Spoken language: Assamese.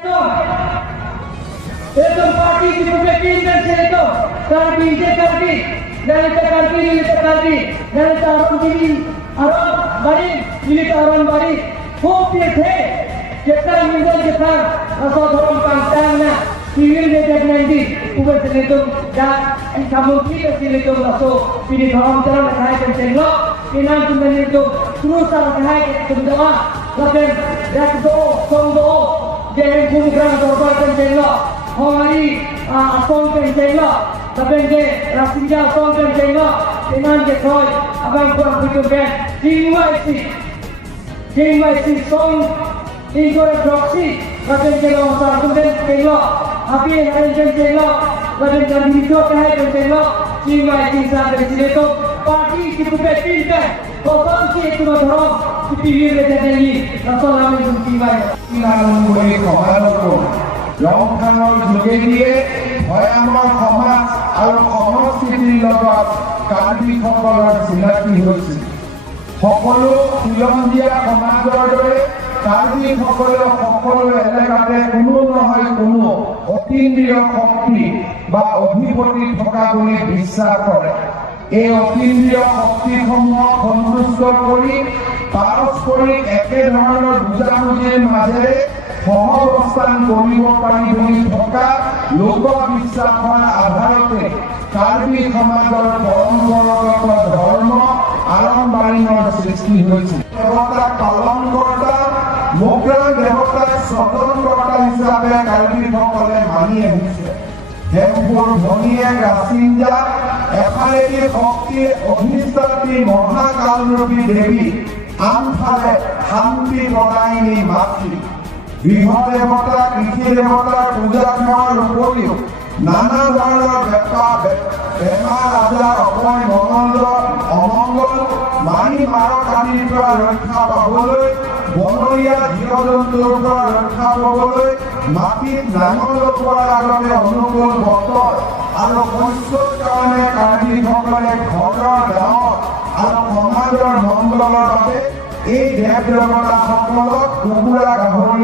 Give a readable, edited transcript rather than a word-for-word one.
Itu parti Republik Indonesia itu Karbi dari Karbi dari Arab Bari milik Arab Bari होते थे जितना मिलकर जितना असो धर्म कांताना civil development ऊपर से तो जा सामुदायिक से तो असो पिरी धर्म चरण है के चलो इनाम तुमने तो क्रूसा है के तुम दवा लेकिन एक दो संगो जे भूमिग्रहण दरबार के चलो हमारी असों के चलो लेकिन जे राष्ट्रीय असों के चलो इनाम के कोई अब हम को तो बे JYC song Igor Proxy Latin Kelo Sarkunden Kelo Api Harijan Kelo Latin Kandito Kahai Kelo JYC Sarkunden Kelo Parti Republik Indonesia Kosong Si Itu Madhorong Kupihir Rejadeli Assalamualaikum Timai Namun Buri Komaroko Longkhanol Jogediye Hoyamor Khomaz Aru Khomaz Siti Logot Karbi Khokolor Sinati Hosi সকলো খিলঞ্জীয়া সমাজৰ দৰে কাৰ্বিসকলেও সকলো এলেকাতে কোনো নহয় কোনো অতীন্দ্ৰিয় শক্তি বা অধিপতি থকা বুলি বিশ্বাস কৰে। এই অতীন্দ্ৰিয় শক্তিসমূহক সন্তুষ্ট কৰি পাৰস্পৰিক একেধৰণৰ বুজাবুজিৰ মাজেৰে সহৱস্থান কৰিব পাৰি বুলি থকা লোকবিশ্বাসৰ আধাৰতে কাৰ্বি সমাজৰ পৰম্পৰাগত ধৰ্ম আৰম্ভণিৰ সৃষ্টি হৈছিল। দেৱতা পালনকৰ্তা মোগৰা দেৱতাক স্বতন্ত্ৰতা হিচাপে কাৰ্বিসকলে মানি আহিছে। দেৱবোৰ ধনীয়ে ৰাচিঞ্জা এফালেদি শক্তিৰ অধিষ্ঠাত্ৰী মহাকালৰূপী দেৱী আনফালে শান্তি প্ৰদায়িনী মাতৃ। গৃহ দেৱতা কৃষি দেৱতাৰ পূজাৰ্চনাৰ উপৰিও নানা ধৰণৰ বেমাৰ আজাৰ অমংগল মাৰি মাৰক আদিৰ পৰা ৰক্ষা পাবলৈ বনৰীয়া জীৱ জন্তুৰ পৰা ৰক্ষা পাবলৈ মাটিত নাঙল লগোৱাৰ আগতে অনুকূল বতৰ আৰু শস্যৰ কাৰণে কাৰ্বিসকলে ঘৰৰ গাঁৱত আৰু সমাজৰ মংগলৰ বাবে এই দেৱ দেৱতাসকলক কুকুৰা গাহৰি